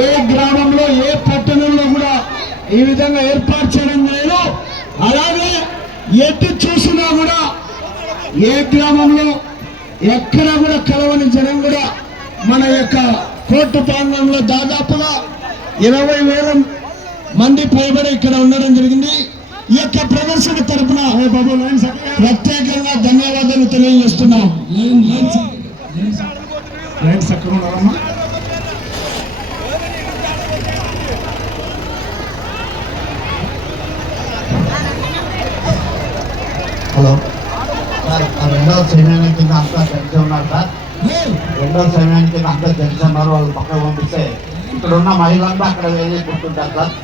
ఏ గ్రామంలో ఏ పట్టణంలో కూడా ఈ విధంగా ఏర్పాటు చేయడం లేదు. అలాగే ఎటు చూసినా కూడా ఏ గ్రామంలో ఎక్కడ కూడా కలవని జనం కూడా మన యొక్క కోర్టు ప్రాంగణంలో దాదాపుగా ఇరవై వేల మంది పైబడి ఇక్కడ ఉండడం జరిగింది. ఈ యొక్క ప్రదర్శన తరపున ప్రత్యేకంగా హలో. సార్ రెండవ సమయానికి కింద అంతా తెలిసి ఉన్నారు సార్. రెండవ సమయానికి కింద అంతా తెలిసి ఉన్నారు వాళ్ళు పక్కకు పంపిస్తే ఇక్కడ ఉన్న మహిళలంతా అక్కడ వెళ్ళి కూర్చుంటారు సార్.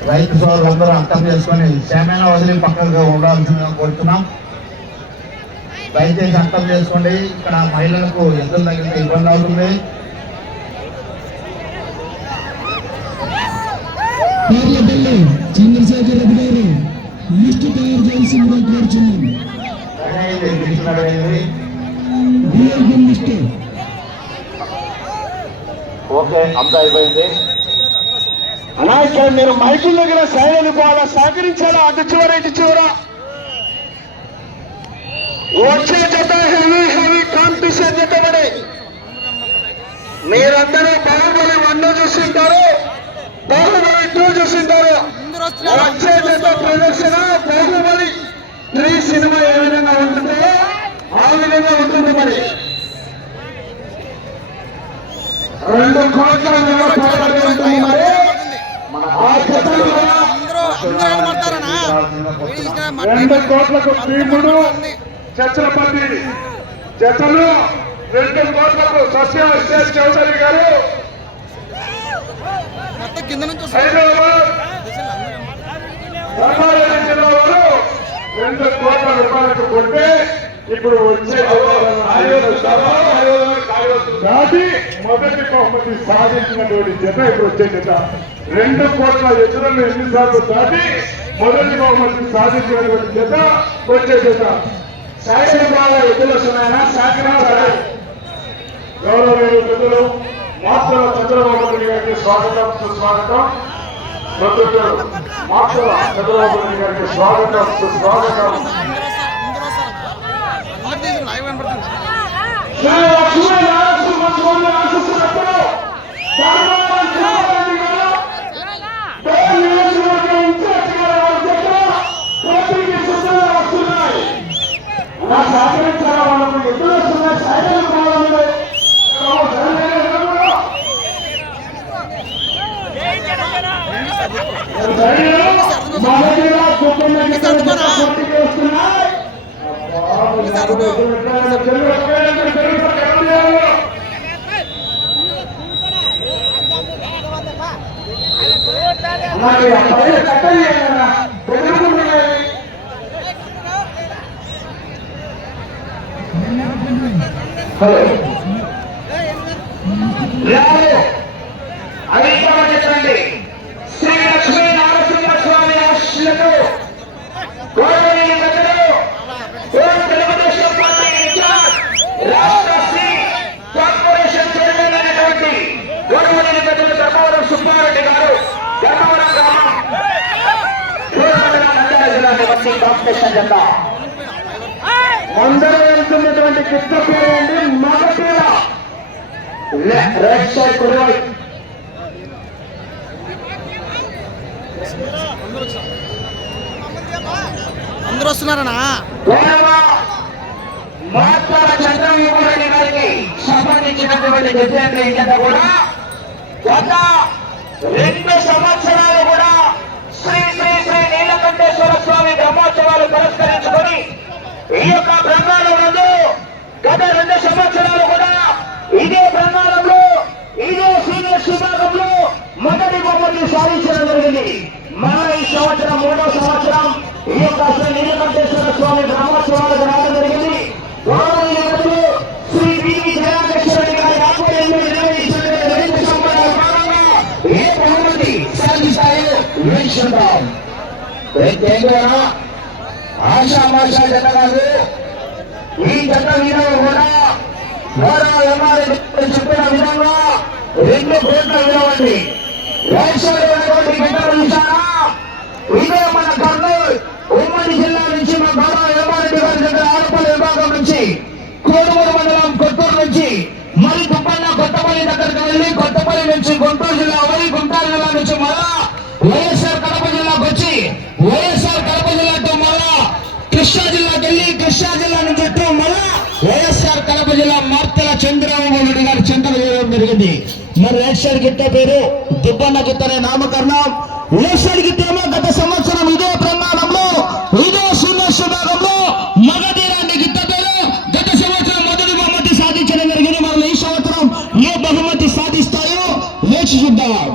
రైతు సోదరులందరూ అర్థం చేసుకొని క్షేమైన వదిలి పక్కకు ఉండాల్సిందిగా కోరుతున్నాం. దయచేసి అర్థం చేసుకోండి. ఇక్కడ మహిళలకు ఎద్దుల తగిలితే ఇబ్బంది అవుతుంది. పేర్లపల్లి చంద్రశేఖర్ రెడ్డి గారు లిస్టు తయారు చేయాల్సిందిగా కోరుచున్నాం లిస్టు ఓకే అంతా అయిపోయింది. అలా ఇక్కడ మీరు మైకుల దగ్గర సైలెంట్ పోవాలా? సహకరించాలా? అటు చివర ఇటు చివర? వచ్చే జత హెవీ హెవీ కాంపిటీషన్ జతబడి మీరందరూ బాహుబలి వన్ చూసింటారు బాహుబలి టూ చూసింటారు. వచ్చే జత ప్రదర్శన బాహుబలి త్రీ సినిమా ఏ విధంగా ఉంటుందో ఆ విధంగా ఉంటుంది మరి. రెండు కోట్ల రెండు కోట్లకు భీముడు చచ్చలపల్లి జతలు రెండు కోట్లకు సస్య ఎస్ఎస్ చౌదరి గారు. హైదరాబాద్. రంగారెడ్డి జిల్లా వారు రెండు కోట్ల రూపాయలకు కొంటే ఇప్పుడు వచ్చే దాటి మొదటి బహుమతి సాధించినటువంటి జత ఇప్పుడు వచ్చే జత. రెండు కోట్ల ఎదురులు ఎన్నిసార్లు దాటి మొదటి బహుమతి సాధించినటువంటి జత వచ్చే జత. శాసన బాగా ఎదురు వస్తున్నాయన్నా గౌరవ పెద్దలు మాత్రం చంద్రబాబు గారికి స్వాగతం సుస్వాగతం. చంద్రబాబు గారికి స్వాగతం సుస్వాగతం అందరు తీసుకుని లైవ్ కనపడుతుంది శ్రీ లక్ష్మీ నరసింహస్వామి ఆశిస్తున్నప్పుడు ధర్మవరం చంద్రబాబు గారు దేవ నియోజకవర్గం ఇన్ఛార్జ్ గారు వారి దగ్గర పోటీకి సిద్ధంగా వస్తున్నాయి అలా సహకరించారా వాళ్ళకు ఎదురు వస్తున్నాయి సైకిల్ కావాలండి మొదటిగా కుటుంబ పోటీకి వస్తున్నాయి హలో అధికారండి శ్రీ లక్ష్మీ నరసింహ స్వామి ఆశీస్సులతో తెలుగుదేశం పార్టీ ఇన్ఛార్జ్ రాష్ట్ర శ్రీ కార్పొరేషన్ చైర్మన్ అయినటువంటి పెద్దలు ధర్మవరం సుబ్బారెడ్డి గారు ధర్మవరం గ్రామం జిల్లా నివాసి కాంపిటీషన్ వెళ్తున్నటువంటి కృష్ణ పేరు అండి మగ పేర సైడ్ అందరూ వస్తున్నారనా? మహాత్మాల చంద్రబాబు నాయుడు గారికి సంబంధించినటువంటి డిజైన్లు ఇంత కూడా గత రెండు సంవత్సరాలు కూడా శ్రీ శ్రీ శ్రీ నీలకంఠేశ్వర స్వామి బ్రహ్మోత్సవాలు పురస్కరించుకొని ఈ యొక్క గత రెండు సంవత్సరాలు కూడా ఇదే బ్రహ్మాండంలో ఇదే సీనియర్స్ విభాగంలో మొదటి బొమ్మని సాధించడం జరిగింది. మన ఈ సంవత్సరం మూడో సంవత్సరం ఈ యొక్క శ్రీ నీలకంఠేశ్వర స్వామి బ్రహ్మోత్సవాలకు రావడం జరిగింది. శ్రీ పివి జయాకృష్ణ గారి ఆధ్వర్యంలో సంబంధాల భాగంగా ఏ బహుమతి సాధిస్తాయో ఆశామాషా జత ఈ చట్ట విలువ కూడా ద్వారా ఎంఆర్ఏ చెప్పిన విధంగా రెండు కోట్ల విలువండి వయసులో గిట్టలు చూసారా ఇదే మన కర్నూలు ఉమ్మడి జిల్లా నుంచి మా గౌరవ ఎంఆర్ఎడ్డి గారి దగ్గర ఆడపల్లి విభాగం నుంచి మండలం కొత్తూరు నుంచి మరి కొత్తపల్లి వెళ్ళి కొత్తపల్లి నుంచి గుంటూరు జిల్లా గుంటూరు జిల్లా నుంచి మళ్ళా వైఎస్ఆర్ కడప జిల్లాకు వచ్చి వైఎస్ఆర్ కడప జిల్లాతో మళ్ళా కృష్ణా జిల్లాకి వెళ్ళి కృష్ణా జిల్లా నుంచి జిల్లా మార్తల చంద్రబాబు నాయుడు గారి చెంతలు చేయడం జరిగింది. మరి రేషర్ గిట్ట పేరు దుబ్బన్న అనే నామకరణం. రేషర్ గిట్టేమో గత సంవత్సరం ఇదే ప్రమాణంలో ఇదే శూన్య భాగంలో మగధీరాన్ని గిత్త పేరు. గత సంవత్సరం మొదటి బహుమతి సాధించడం జరిగింది. మరి ఈ సంవత్సరం ఏ బహుమతి సాధిస్తాయో వేచి చూద్దాం.